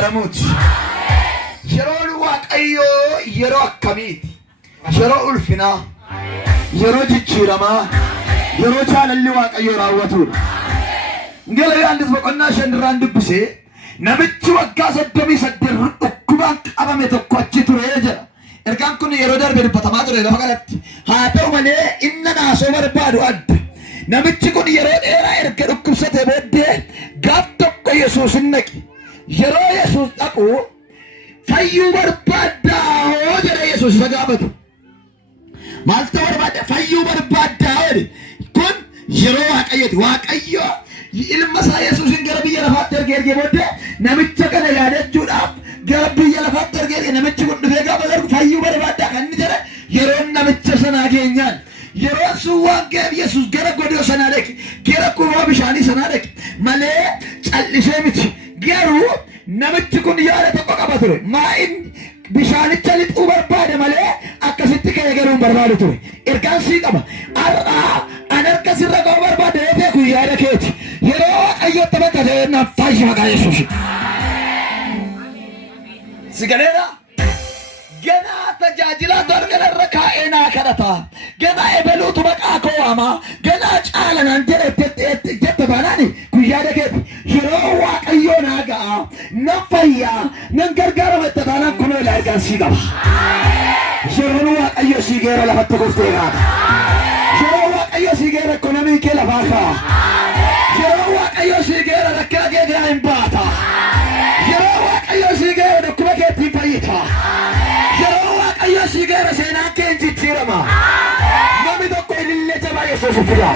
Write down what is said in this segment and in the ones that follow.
gargaaramut. Yeroon waaqayyoo yeroo akkamiiti? Yeroo ulfinaa, yeroo jijjiiramaa, yeroo jaalalli waaqayyoo raawwatudha. Ngela Yohaannis boqonnaa 5 irraan dubbisee namichi waggaa 38 dhukkubaan qabame tokko achi ture jedha. Ergaan kun yeroo darbe dubbatamaa ture lafa kanatti. Haa ta'u malee inni naasoo barbaadu adda. Namichi kun yeroo dheeraa erga dhukkubsatee booddee gaaf tokko Yesuus hin dhaqe. Yeroo Yesuus dhaqu fayyuu barbaaddaa jedha Yesuus isa gaafatu. Maal ta'uu barbaadda? Fayyuu barbaaddaa jedhe. Kun yeroo waaqayyooti. Waaqayyo ilma isaa Yesuusin gara biyya lafaatti ergee booddee namicha kana yaadachuudhaaf gara biyya lafaatti ergee namichi kun dhufee gaafa darbu fayyuu barbaaddaa kan inni jedhe yeroo namicha sanaa keenyaan yeroo sun waan ga'eef Yesuus gara godoo sanaa dhaqe gara kuufaa bishaanii sanaa dhaqe malee callisee miti. Garuu namichi kun yaada tokko qaba ture. Maa'in bishaanicha lixuu barbaade malee akkasitti ka'ee galuu hin barbaadu ture. Ergaan sii qaba. Har'aa an harka sirra ga'uu barbaade yoo kun yaada keeti. Yeroo waaqayyotti bakka ta'e naaf fayyi maqaa Yesuus. Sigaleera ganaa tajaajilaa dorgana irra kaa'ee naa kadhata. Ganaa ebeluutu maqaa koo waama. Ganaa caalanaan jette baanaani kun yaada keeti. Yeroo waaqayyoo naa ga'a nan fayyaa nan gargaarama itti taanaan kunoo ilaa ergaan sii qaba. Yeroon waaqayyo sii geera lafatti kuftee gaata. Yeroo waaqayyo sii geera ekonomii kee lafaa ka'a. Yeroo waaqayyo sii geera rakkina kee biraa hin baata. Yeroo waaqayyo sii geera dhukkuba keetti fayyita. Yeroo waaqayyo sii geera seenaan kee hin jijjiirama. Namni tokko ilillee jabaa Yesuus fida.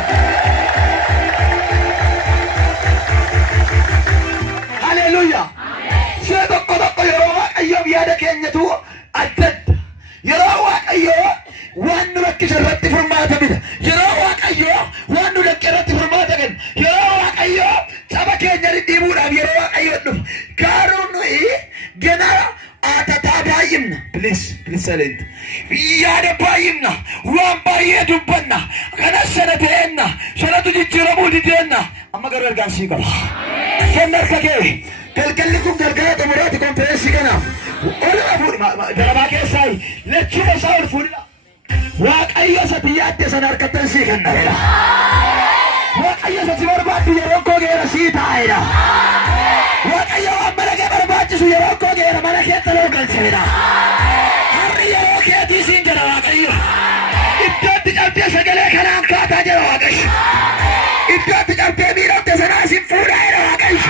Haleluuyaa. Shee tokko yeroo waaqayyo yaada keenyatu adda adda. Yeroo waaqayyo waan nu rakkisa irratti furmaata fida. Yeroo waaqayyo waan nu dhaqqe irratti furmaata kenna. Yeroo waaqayyo saba keenya dhidhiibuudhaaf yeroo waaqayyo dhufu garuu nuyi ganaa atataa baay'imna. Please silent. Yaada baay'imna. Waan baay'ee dubbanna. Kana sana ta'enna. Sanatu jijjiiramuu dideenna. Amma garuu ergaan sii qaba. Kenna harka kee. Galgalli kun galgala xumuraati konferensii kanaaf. Oluma fuudhi darabaa keessaa lechuma isaa ol fuudhidha. Waaqayyo sati yaadde sana harkattan sii kennaadha. Waaqayyo sati barbaaddu yeroo koo geera sii taa'edha. Waaqayyo waan mana kee barbaachisu yeroo koo geera mana keessa loo galcheedha. Harri yeroo keetii siin jedha Waaqayyo. Iddootti cabdee sagalee kanaan kaataa jedha Waaqayyo. Iddootti cabdee miidhamte sanaa siin fuudhaa jedha Waaqayyo.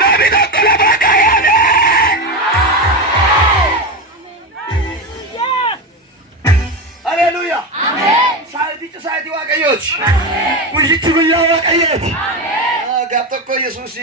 Namni tokko lafaa qayaame. Haleluuyaa. Saayitichi saayitii Waaqayyooti. Guyyichi guyyaa Waaqayyooti. Gaaf tokko Yesuus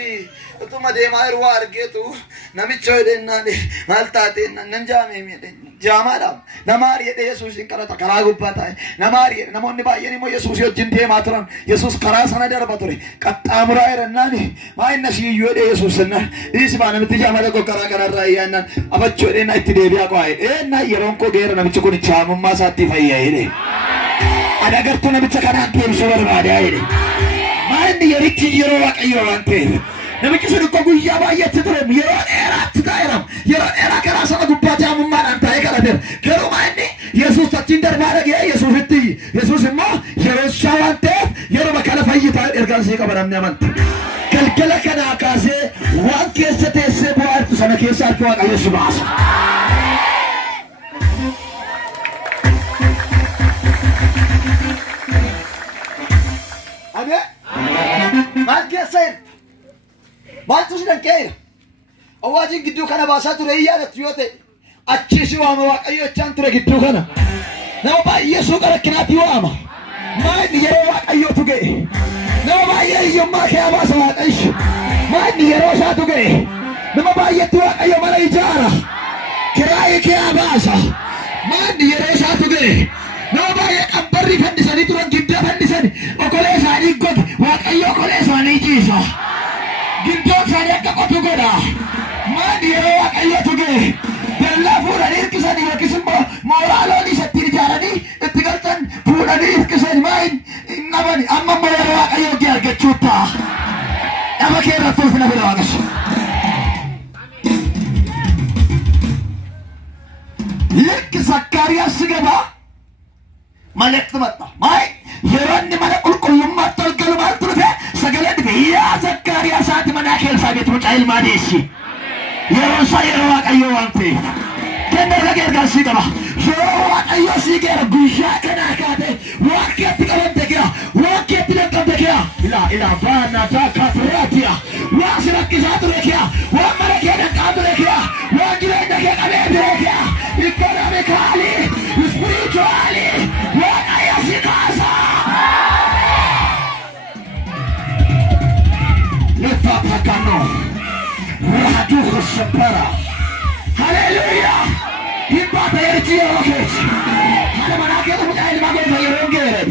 utuma deemaa jiru waa argeetu namicha hedennaan maal taatee nan jaamee jaamaadhaaf nama ari'ee Yesuusin kadhata karaa gubbaa taa'e nama ari'ee namoonni baay'een immoo Yesuus wajjin deemaa turan. Yesuus karaa sana darba ture qaxxaamuraa jedhannaan maa inni asii iyyuu jedhee Yesuus sennaan dhiisi baa namitti jaama tokko karaa kanarraa iyyaannaan afachuu jedhee itti deebi'aa qo'aa jedhee yeroon koo geera namichi kun jaamummaa isaatti fayyaa jedhee adagartuu namicha kanaan deebisuu barbaadaa jedhee maa inni yerichi yeroo Waaqayyoo waan ta'eef namichi sun akka guyyaa baay'eetti ture yeroo dheeraatti taa'eera yeroo dheeraa karaa sana gubbaa jaamummaadhaan taa'ee kadhateera. Garuu maa inni Yesuus achiin darbaa dhagee Yesuusitti Yesuus immoo yeroo isaa waan ta'eef yeroo bakka lafa fayyitaa ergaan sii qaba namni amante. Galgala kanaa kaasee waan keessa teessee bu'aartu sana keessa harki Waaqayyo si baasa. Ameen. Maal keessa hin? Maaltu si danqeera? Awwaajiin gidduu kana baasaa ture hin yaadattu yoo ta'e achiisi waama Waaqayyo jechaan ture gidduu kana. Nama baay'ee suuqa rakkinaatti waama. Maa inni yeroo Waaqayyootu ga'e. Nama baay'ee hiyyummaa kee baasa Waaqayyo. Maa inni yeroo isaatu ga'e. Nama baay'eetti Waaqayyo mana ijaara. Kiraayii kee baasa. Maa inni yeroo isaatu ga'e. Nama baay'ee qabbarri fannisanii turan giddaa fannisanii okolee isaanii goge Waaqayyo okolee isaanii jiisa. Giddoon isaanii akka qotu godha. Maan yeroo Waaqayyootu ga'e dallaa fuudhanii hirkisanii yookiis immoo mooraa loonii isatti ijaaranii itti galchan fuudhanii hirkisanii maayin hin dhabani. Amma immoo yeroo Waaqayyoo ga'e argachuu ta'a. Dhaba kee irratti ulfina fida Waaqayyo. ዘካርያስ ሲገባ መልእክት መጣ። ማይ የሮን መለቁል ኩሉም ማተልከሉ ማልትሩፈ ሰገለድ ያ ዘካርያስ አት መናከል ሳቤት ወጫይል ማዴሲ የሮሳ የሮዋቀዮ አንተ ከነገር ጋር ሲገባ የሮዋቀዮ ሲገር ጉያ ከናካተ ወከት ቀለደኪያ ወከት ለቀደኪያ ኢላ ባና ታካፍራቲያ ዋስረክ ዛትረኪያ ወመረከ ደቃድረኪያ ወጅለደ ከቀለደኪያ ኢኮኖሚካሊ ስፒሪቹዋሊ ወቃያሲካሳ ለፋፓካኖ ወሃዱ ኸሰበራ ሃሌሉያ ይባታ የርቲዮ ኦኬት ሃለ መናገሩ ዳይል ማገር በየሮንገረድ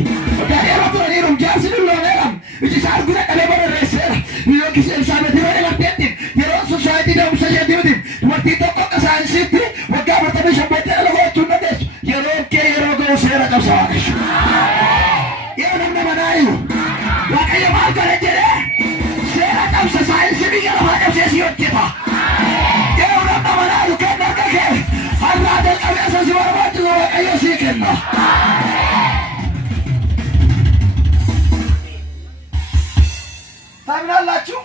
ዳይሮ ተሪሩም ጃስሉ ሎነራም እጂሳር ጉረ ቀለበረ ረሰር ይዮኪስ ኤልሳቤት ይወደ ማርቴት የሮን ሶሳይቲ ደም ሰጀዲምት ወርቲ ተቆቀ ሳይንሲት ወጋ በተበሸ ቦተ ለወጡ ነደስ የሮንኬ የሮገው ሰራ ቀብሳዋሽ የሆነም መናዩ ዋቀየ ማልከረጀለ ሰራ ቀብሳ ሳይንስ ቢገራ ማቀብሰ ሲወጥታ የሆነም መናዩ ከነከከ አላደ ቀብሳ ሲወርባጭ ወቀየ ሲከና ታምናላችሁ?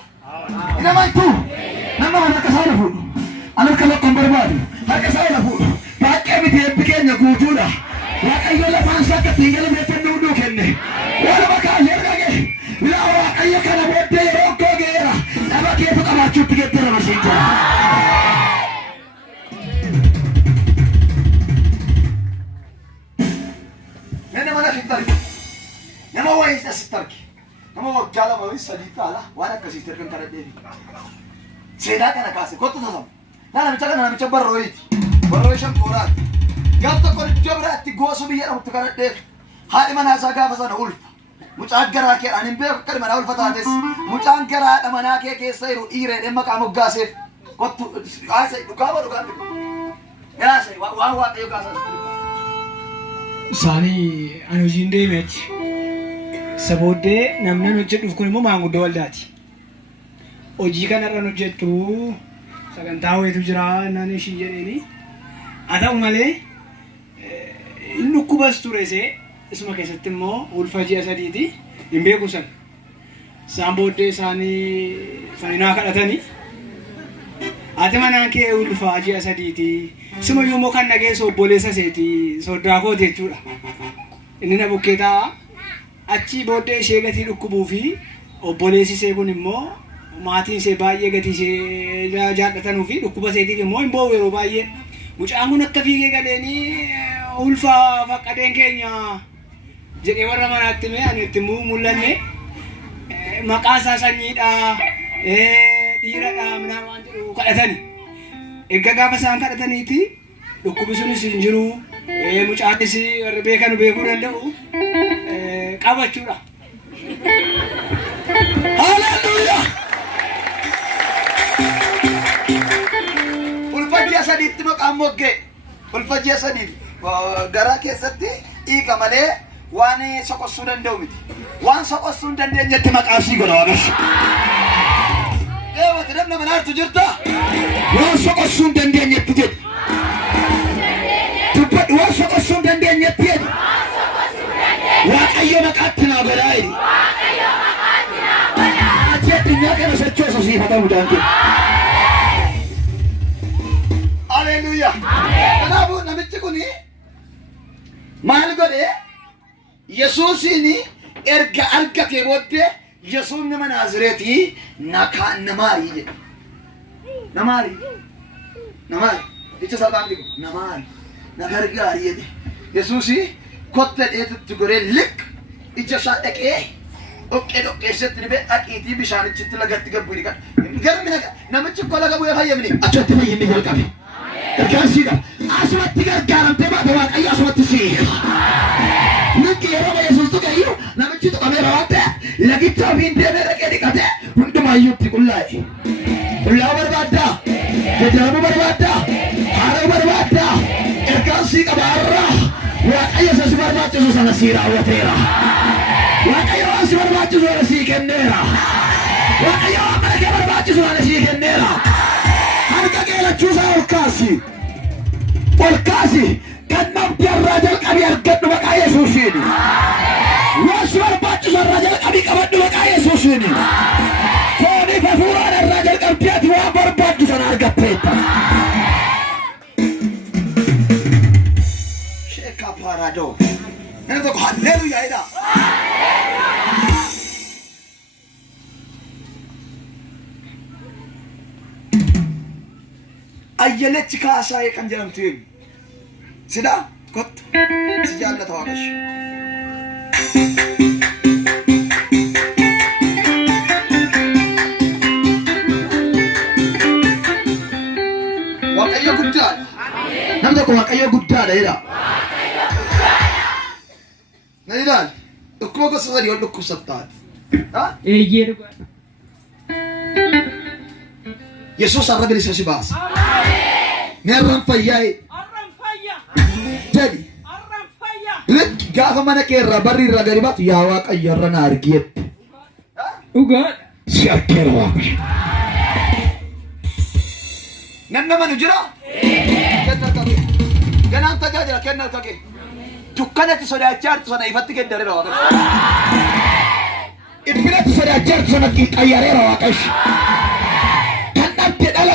ኢነማይቱ ነማ ወከሳለፉ አለከለ ቆንበርባዱ ወከሳለፉ ባቀቢት የብከኛ ጉቱላ ወቀየ ለፋንሳከ ትንገለ በተንዱ ከነ ወለ በቃ የርጋገ ላዋ ቀየ ከለ ወደ የሮኮ ገራ ለባከ ተቀባችሁ ትገደረ መስይታ ነነ ማለት ይታል ነማ ወይስ ተስተርክ Nama wajjala mawis sadita ala wana kasi terken karadeni. Seda kana kasi kotu tasam. Nana micha barroiti. Barroishan korat. Gabta kol jabratti gosu biya na karadde. Hadi mana saga fasana ulfa. Mucha agara ke anin be kal mana ulfa tades. Mucha agara da mana ke sairu ire demma kamugase. Kotu ase dukawa. Ya sai wa tayo kasa. Sani anu jinde mech. Sabode namnan hojjedhuuf kun immoo maanguddaa waldaati. Hojii kanarraan hojjettu sagantaa wayitu jira naan ishii jedheeni. Haa ta'u malee inni dhukkubas ture see isuma keessatti immoo ulfa ji'a sadiiti hin beeku san. Isaan booddee isaanii fayyinaa kadhatanii. Ati manaan kee ulfa ji'a sadiiti. Isuma immoo kan dhageessu obboleessa seeti soddaa kooti jechuudha. Inni na bukkeetaa. Achi booddee ishee gatii dhukkubuu fi obboleessi ishee kun immoo maatiin ishee baay'ee gatii ishee jaallatanuu fi dhukkuba isheetiif immoo hin boo'u yeroo baay'ee. Mucaan kun akka fiigee galeenii ulfa faqqadeen keenya jedhee warra manaatti mee ani itti mul'anne maqaa isaa sanyiidha dhiiradha minaa waan jedhu kadhatani. Egaa gaafa isaan kadhataniiti dhukkubi sunis hin jiru mucaanis warri beekanu beekuu danda'u. Qabachuudha. Haleluya. Ulfajja sadiitti maqaan mogge. Ulfajja sadiit garaa keessatti dhiiga malee waan soqossuu danda'u miti. Waan soqossuu hin dandeenyetti maqaa sii godha waaqas. Eewwati namna manaartu jirta. Waan soqossuu hin dandeenyetti jedhu. Dubbadhu waan soqossuu hin dandeenyetti jedhu. Waaqayyo maqaatti naa godhaa jedhi. Waaqayyo maqaatti naa godhaa. Ati addunyaa kana sochoosa siifata mudaan kee. Haleluya. Kanaafuu namichi kun maal godhe Yesuusiin erga argatee booddee Yesuus nama Naazireetii namaarii jedhe. Namaarii. Jecha salphaan dhibu namaarii. Na gargaarii jedhe. Yesuusii kotte dheetutti goree liq ija isaa dhaqee dhoqqeessatti dhibee dhaqiitii bishaanichitti lagatti gabbuu ni qaba. Garmi namichi ko laga bu'ee fayyamni achatti fayyamni jalqabe. Gargaarsiidha. Asumatti gargaaramtee baate Waaqayyo asumatti siika. Liqi yeroo Yesuus tuqayyu namichi tuqameera waan ta'eef lagicha ofiin deemee dhaqee dhiqatee hundumaayyuutti qullaa'e. Qullaa'uu barbaaddaa? Jajjaramuu barbaaddaa? Haara'uu barbaaddaa? Gargaarsii qaba har'aa. Waaqayyo si barbaachisu sana sii raawwateera. Waaqayyo waan si barbaachisu sana sii kenneera. Waaqayyo waan mana kee barbaachisu sana sii kenneera. Harka kee lachuusaa ol kaasi. Kannamti arrajal qabi argadhu maqaa Yesuusiin. Waanti barbaachisu arrajal qabi qabadhu maqaa Yesuusiin. Foonii fi hafuuraan arrajal qabdi ati waan barbaachisan argatteetta. Sheeka Paradoo. Namni tokko halleluuyaa jedha. Ayyalechi kaasaa kan jedhamtu eenyu? Sida kottu si jaallata Waaqayyo. Waaqayyo guddaadha. Namni tokko Waaqayyo guddaadha jedha. Na ilaali. Dhukkuba gosa sadii ol dhukkubsattaati. Eeyyee dhugaadha. Yesuus har'a bilisa si baasa. Neerran fayyaa'e. Jadi gaafa mana kee irraa barri irraa gadi baatu yaa Waaqayyo irra na argeetti. Dhugaadha. Si argeera Waaqayyo. Nan nama nu jira? Kenna kake. Ganaan tajaajila kenna kake. Dukkanatti sodaachaa jirtu sana ifatti geddareera Waaqayyo. Iddinatti sodaachaa jirtu sana qayyareera Waaqayyo.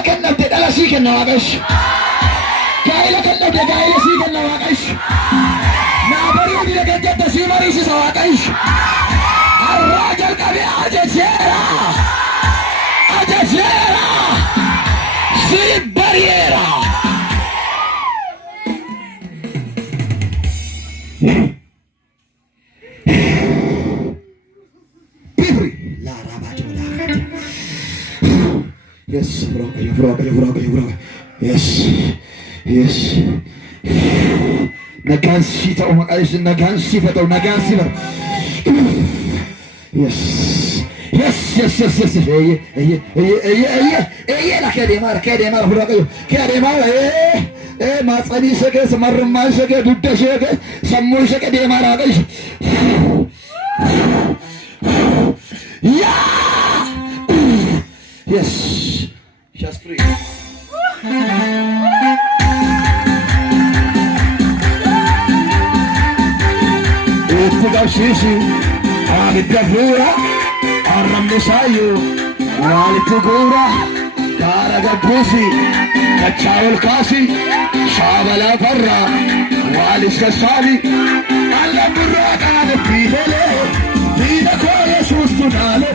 Kennamte dhala sii kenna Waaqayyo. Gaa'ela kennamte gaa'ela sii kenna Waaqayyo. Naabarii hojii gaggeessa sii mariisisa Waaqayyo. Har'aa jalqabee ajajeera. Ajajeera. Sii bari'eera. Bibri laarabaa joodaa. Yes, Waaqayyo. Yes. Nagaan sii ta'u maqaan ishee nagaan sii ta'u nagaan sii ta'u. Yes. Rakee deemaa Waaqayyo. Kee deemaa maatsanii ishee keessa marrummaa ishee keessa dugda ishee keessa sammuu ishee keessa deemaa Waaqayyo. Yes. Just free. Itti qabsiisi abidda fuura arrabni saayyoo walitti guura gaara gabbuusi dachaa ol kaasi shaabalaa farra waalis kassaali alla birraa qaanatti tolee diina koo Yesuus tunaale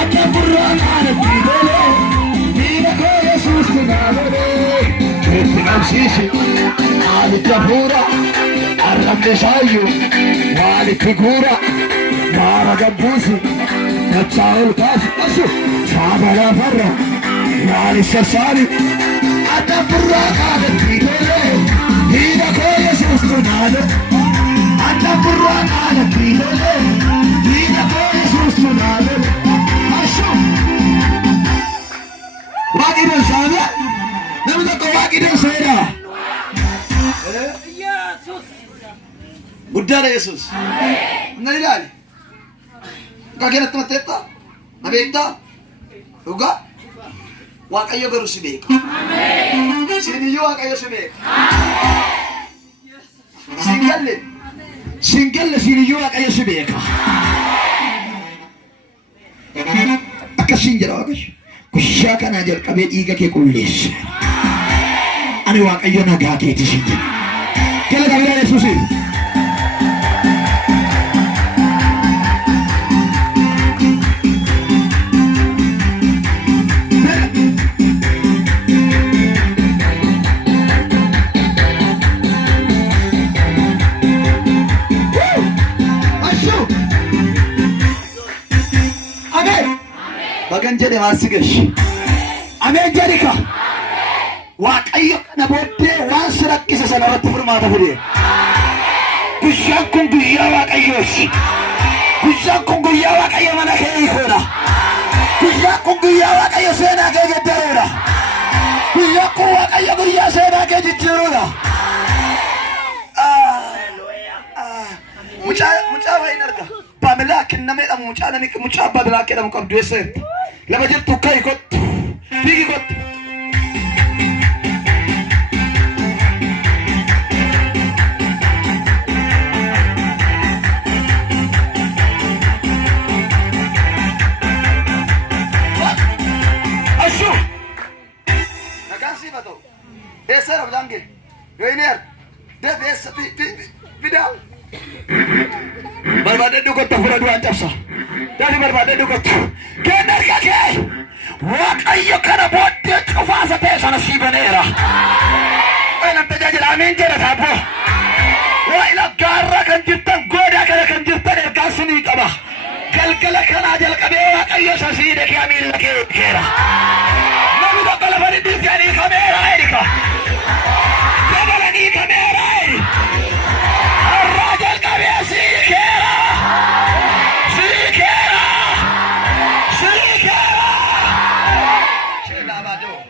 alla birraa qaanatti tolee diina koo Yesuus tunaale itti qabsiisi abidda fuura arrabni saayyoo walitti guura gaara gabbuusi dachaa ol kaasi shaabalaa farra waalis kassaali alla birraa qaanatti tolee diina koo Yesuus tunaale alla birraa qaanatti tolee diina koo Yesuus tunaale waaqni dansaame namni tokko waaqni dansaedha. Guddaadha Yesuus. Na ilaali. Akka keenatti matteetta? Na beektaa? Dhugaa? Waaqayyo garuu si beeka. Siniyyuu Waaqayyo si beeka. Singalle siniyyuu Waaqayyo si beeka. Akkasiin jedha Waaqayyo. Guyyaa kanaa jalqabee dhiiga kee qulleessa. Ani Waaqayyo nagaa keeti siin jedha. Kela kabila Yesuusi. Bagan jedhe maasigesh. Ameen jedhika. Waaqayyo kana booddee waan si rakkise sana irratti furmaata fidee. Guyyaan kun guyyaa Waaqayyooti. Guyyaan kun guyyaa Waaqayyo mana kee hiikuudha. Guyyaan kun guyyaa Waaqayyo seenaa kee geddaruudha. Guyyaan kun Waaqayyo guyyaa seenaa kee jijjiiruudha. Mucaa wayin arga. Baamilaa kennameedha mucaa baamilaa jedhamu qabdu eesseetti. Lama jirtu kai kottu. Bigi kottu. Barbaadadhu kottu fura du'aan cabsa. Daani barbaadadhu kottu. Kenna harka kee. Waaqayyo kana booddee cufaasa ta'e sana sii baneera. Waa'ee tajaajila amiin jedha taabboo. Waa'ee gaarraa kan jirtan goodaa kana kan jirtan ergaa sinii qaba. Galgala kanaa jalqabee waaqayyo isa sii dhaqee miila kee keera. Namni tokko lafa dhidhiisanii kameera erika. Dabalanii kameera eri. Har'aa jalqabee sii keera. Sii keera. Sii keera. Sheelabadoo.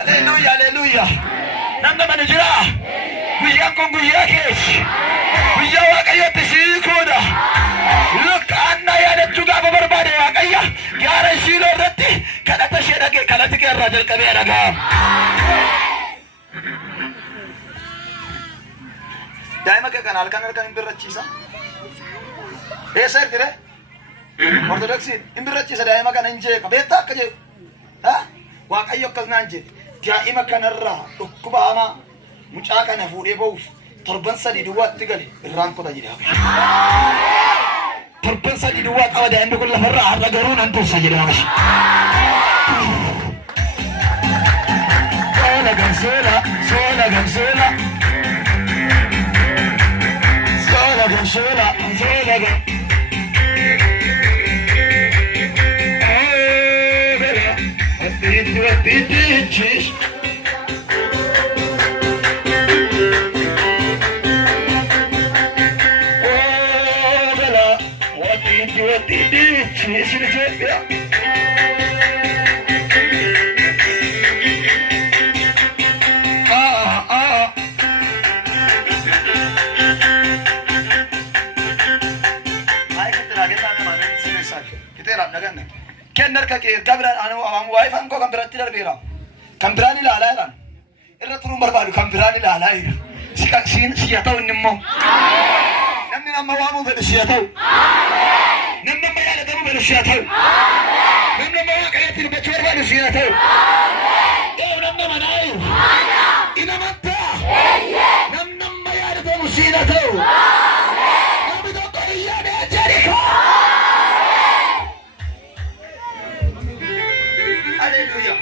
Aleluuyaa aleluuyaa. Namni mana jira. Guyyaan kun guyyaa keeti. Guyyaa waaqayyootti sii kuudha. Anna yaadachuu gaafa barbaade waaqayyo gaara Shiiloo irratti kadhata ishee dhagee kadhati kee irraa jalqabee dhaga'ama. Daa'ima kee kana halkan hin birrachiisa. Eessa ergire? Ortodoksiin hin birrachiisa daa'ima kana hin jeeqa. Beektaa akka jeequ? Waaqayyo akkas naan jedhe daa'ima kanarraa dhukkuba hamaa mucaa kana fuudhee ba'uuf torban 3 duwwaatti gale irraan kudha jedhe. Torban 3 duwwaa qaba daa'imni kun lafarraa har'a garuu nan tursa jedhe maqashi. Sola gamsola, sola gamsola. Sola gamsola, sola gam. Bella, attici. Kenner kake gabran anu wife anko kamberati darbira kamberani la ala irra turun barbadu kamberani la ala ira siyataw nimmo namni amma waamu fedhe siyataw namni amma yaala gabu fedhe siyataw namni amma waaqayyotti dubbachuu barbaadu siyataw namni manaayu inamanta namni amma yaada gabu siyataw namni tokko iyyaadee jeriko. Hallelujah.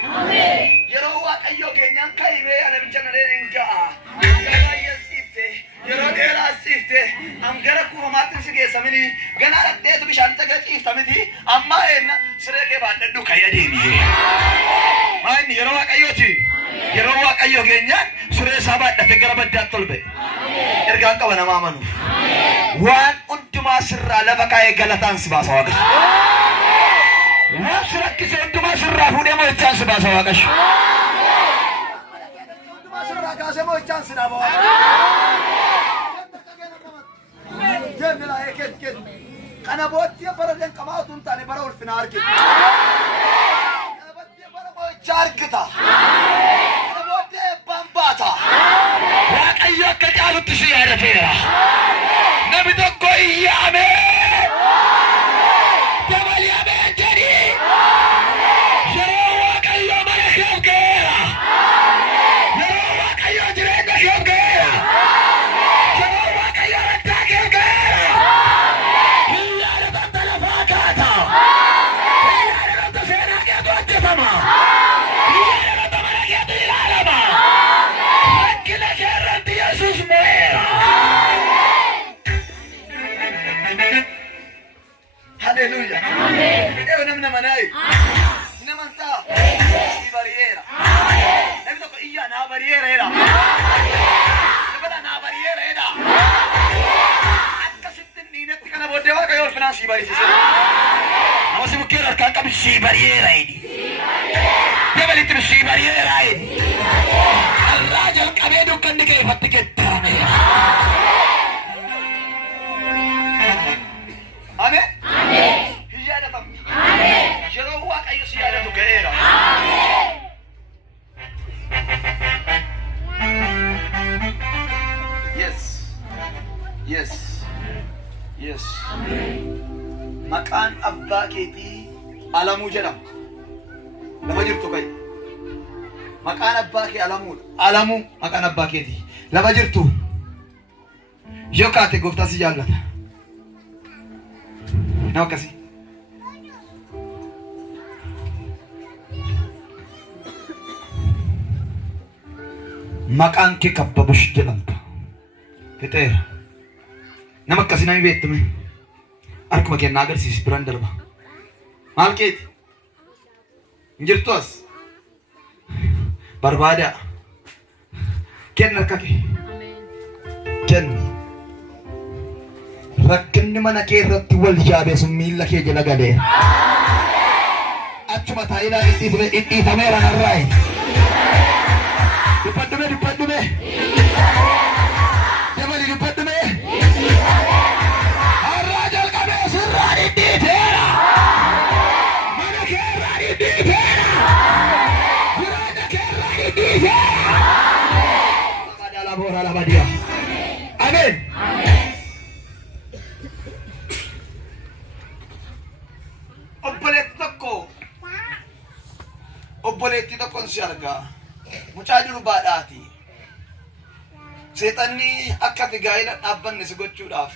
Yeroo waaqayyo keenyaan kaayimee ana bichaanee engaa. Gara yeesiifte yeroo dheeraa siifte am gara kurumaatti si geessamini gana dhadheetu bishaan taga ciiftamiti amma eenna siree kee baadhadhu kayya deebi'ee. Maanni yeroo waaqayyooti yeroo waaqayyo keenyaan siree isaa baadhate gara baddaatti ol ba'e. Ergaan qaba nama amanuuf. Waan hundumaa sirraa lafa kaa'ee galataan si baasa waaqayyo. Waan sirakkise hundumaa sirraa fuudhee mo'ichaan si baasa waaqayyo. Hundumaa sirraa kaasee mo'ichaan si dhaaba waaqayyo. Jeemila eeket kana booddee bara qabaatu hin taane bara ulfinaa argita. Kana booddee bara mo'ichaa argita. Kana booddee bambaata. Waaqayyo akka caalutti si yaadateera. Namni tokko iyyaamee. Hallelujah. Amen. Eo namna manai. Namanta. Si barriera. Namni tokko iyya na barriera era. Namana na barriera era. Akkasitti niinatti kana booddee waaqayyo ulfinaan si barsiise. Nama si bukkeen harkaan qabi si barriera edi. Dabalitti si barriera edi. Har'aa jalqabee dukkanni kee ifatti geddarameera. Amen. Hiyyaadatam. Yeroo waaqayyo si yaadatu ga'eera. Yes. Maqaan abbaa keetii Alamuu jedhama. Lafa jirtu kai. Maqaan abbaa kee Alamuudha. Alamuu maqaan abbaa keetii. Lafa jirtu. yoo kaate gooftaa si jaallata. Nama akkasii. Maqaan kee kabbabush jedhamta. Fixeera. Nama akkasii namni beektume. Harkuma kennaa agarsiisi biraan darba. Maal keeti? Hin jirtu as. Barbaada. Kenna harka kee. Kenna. Rakkinni mana kee irratti wal jaabeessu miilla kee jala galeera. Achuma taa'ilaa dhidhiitameera narraayi. Dubbaddume. Jabali dubbaddume. Har'aa jalqabee sirraa dhidhiiteera. Mana kee irraa dhidhiiteera. Jireenya kee irraa dhidhiiteera. Maqaa boora lama diya. Ameen. Obboleetti tokkoon si argaa. Mucaa durbaadhaati. Seexanni akka ati gaa'ela dhaabbanne si gochuudhaaf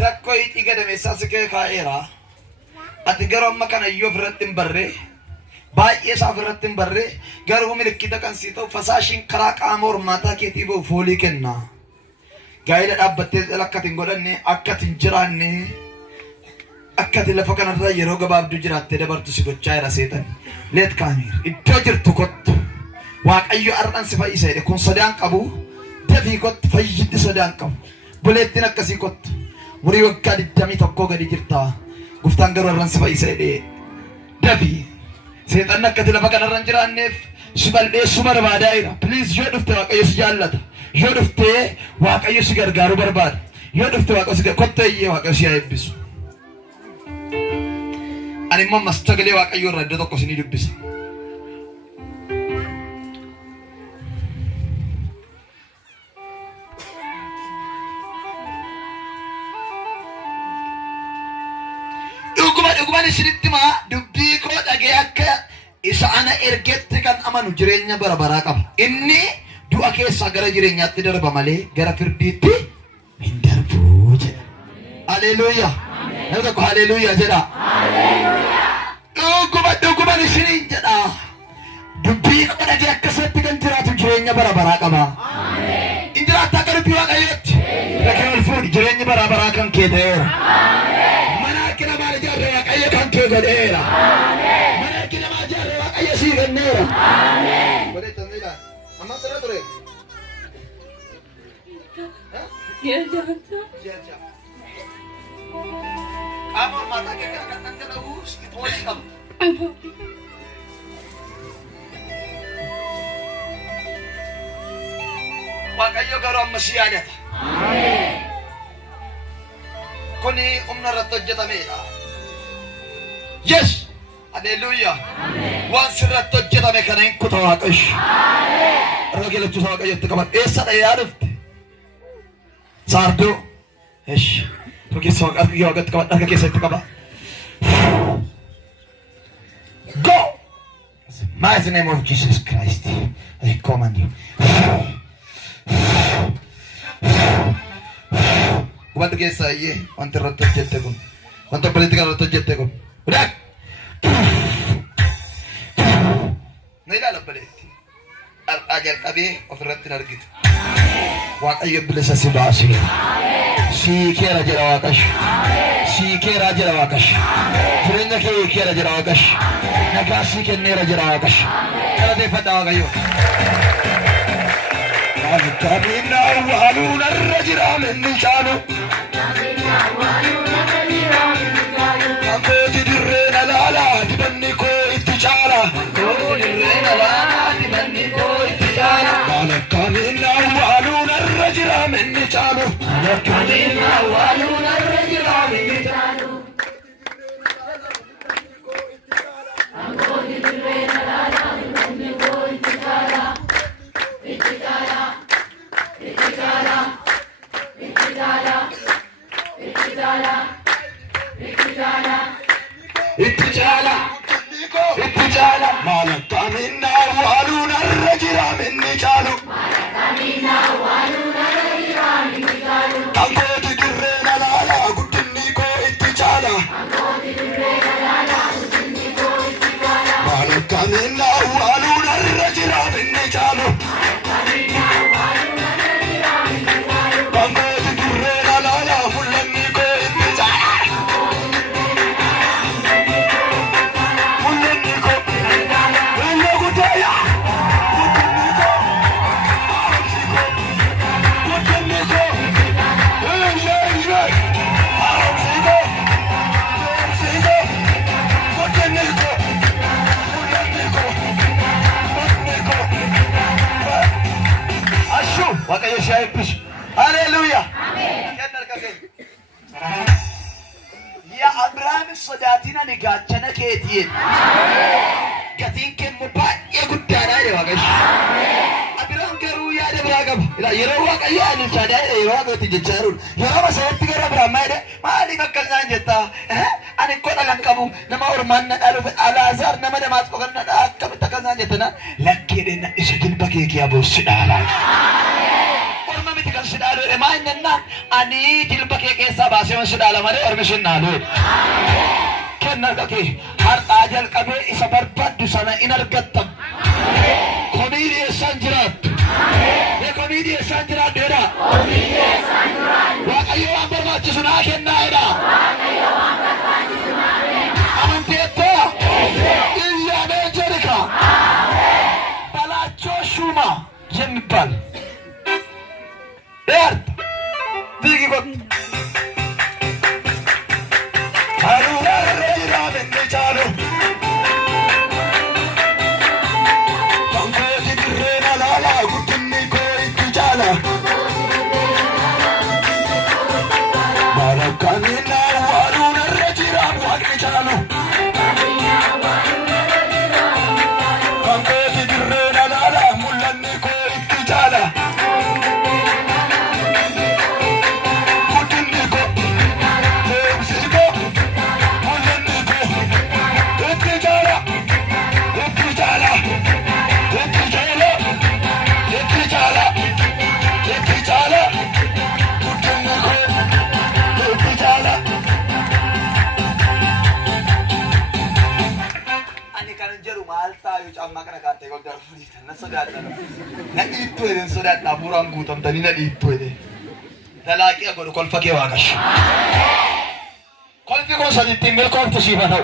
rakkoo hiixii gadameessaa si kee kaa'eera. Ati garuu amma kana iyyuu ofirratti hin barree. Baay'ee isaa ofirratti hin barree. Garuu milikkita kan sii ta'u fasaashiin karaa qaama hormaataa keetii ba'u foolii kenna. Gaa'ela dhaabbattee akka ati hin godhanne, akka ati hin jiraanne, akka ati lafa kanarra yeroo gabaabduu jiraattee dabartu si gochaa jira seexan. Leet kaamiir iddoo jirtu kottu. Waaqayyo har'aan si fayyisa jedhe kun sodaan qabu. Dafii kottu fayyiddi sodaan qabu. Buleettiin akkasii kottu. Wurii waggaa 21 gadi jirta. Guftaan garuu har'aan si fayyisa jedhe. Dafii. Seexanni akka ati lafa kanarra hin jiraanneef si balleessuu barbaadaa jira. Please yoo dhufte Waaqayyo si jaallata. Yoo dhufte Waaqayyo si gargaaruu barbaada. Yoo dhufte Waaqayyo si kotteeyyee Waaqayyo si haa eebbisu. Ani immoo mastagalee Waaqayyo irraa iddoo tokko isinii dubbisa. Dhugumaan isinitti himaa dubbii koo dhagee akka isa ana ergetti kan amanu jireenya bara baraa qaba. Inni du'a keessaa gara jireenyaatti darba malee gara firdiitti hin darbu jedha. Haleluuyaa. Nama tokko haleluuyaa jedha. Dhugumaan isiniin jedha. Dubbii koo dhagee akkasatti kan jiraatu jireenya bara baraa qaba. In jiraata akka dubbii Waaqayyootti. Dhagee ol fuudhi jireenya bara baraa kan kee ta'eera. Mana harkina maal ijaarree Waaqayyo kan kee godheera. Mana harkina maal ijaarree Waaqayyo sii kenneera. Amma sirra ture. Qaama hormaataa kee kan dhangala'uu foolii qabu. Waaqayyo garuu amma si yaadata. Kuni humna irratti hojjetamedha. Yes! Haleluuyaa! Waan sirratti hojjetame kana hin kuta Waaqayyo. Irra galachuusa Waaqayyotti qaban. Eessadha yaa dhufte? Saardoo. Eesh. Rogeessa Waaqayyotti qaban. Harka keessatti qaba. Go! In the mighty name of Jesus Christ, I command you. Quanto che sai, quanto rotto gente con, quanto politica rotto gente con. Udah. Nila la paletti. Agar kabi offerti nargit. Waaqayyo bilisa si baasi. Si kera jira Waaqayyo. Si kera jira Waaqayyo. Jireenya kee kera jira Waaqayyo. Nagaa si kenneera jira Waaqayyo. Galateeffadha Waaqayyo. Kamina waluun irra jira minni caalu. Angooti dirree na laala dibanni koo itti caala. Kamina waluun irra jira minni caalu. Kamina waluun irra jira minni caalu. Angooti dirree na laala dibanni koo itti caala. Itti caala. Malakka minna waluun irra jira minni caalu. ሲያይብሽ ሃሌሉያ የአብርሃም ሶዳቲና ንጋቸነ ኬቲን ገቲን ከሙባኤ ጉዳና ይዋገሽ አብርሃም ገሩ ያደብራ ገባ ኢላ የረዋ ቀያን ቻዳይ የረዋ ገት ጀቻሩን የረዋ ሰውት ገራ አብርሃም ማይደ ማሊ መከልናን ጀታ አኔ ኮዳ ለንቀቡ ነማውር ማን ቃሉ አላዛር ነመደ ማጥቆና አከም ተከዛን ጀተና ለከደና እሽግል በከኪያ ቦስዳላ Sidalo emainna ani dilbake kesa baseon sidala mare ormishinnalu kenna gake har ajal kabe isa barbadu sana inargattam komidi sanjirat ye komidi sanjirat dera komidi sanjirat wa ayo ambar machu suna kenna ida ayo ambar machu suna amanteto illa bejerika balacho shuma yembal Digi bak. Haruna rejira bende chalo. Panko tikre na lala kutinni koi tujala. Barakani na haruna rejira bende chalo. Panko tikre na lala mullanni koi tujala. Amma kana kaate ko dar furi tan sodaata na itto eden sodaata buran gutam tani na itto eden talaqi agodo kol fake wagash kol ke ko sadi timel ko tusibato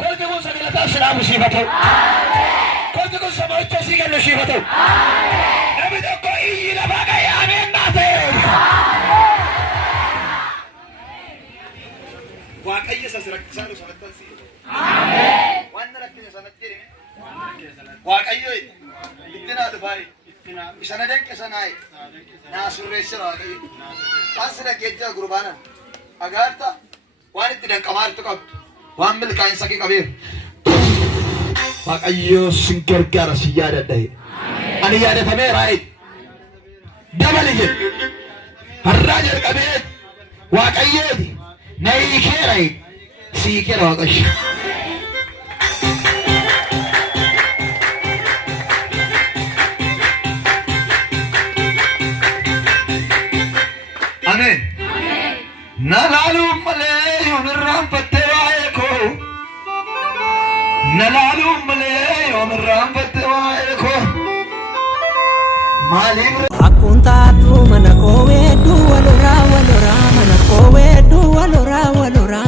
kol ke ko sadi lata sira musibato kol ke ko samay tosiga no shibato nabi do ko ila baga ya amen nate wa kaysa siraksaru sabatansi Amen. Wanna rakine sanatire. Waaqayyo ittina dufai. Isana denke sanai. Na surreshara waaqayyo. Tasira keja gurbana. Agarta waan itti danqamaar tuqab. Waan milkaa'in saqi qabee. Waaqayyo singargaara si yaadadhae. Ani yaadatamee raa'e. Dabali jedhe. Harraa jalqabee waaqayyooti. Na hiikeerae. Si hiikeera waaqayyo. Amen. Nalalu male yomiram patwaeko. Nalalu male yomiram patwaeko. Malim akunta tu mana kowe du walora walora mana kowe du walora walora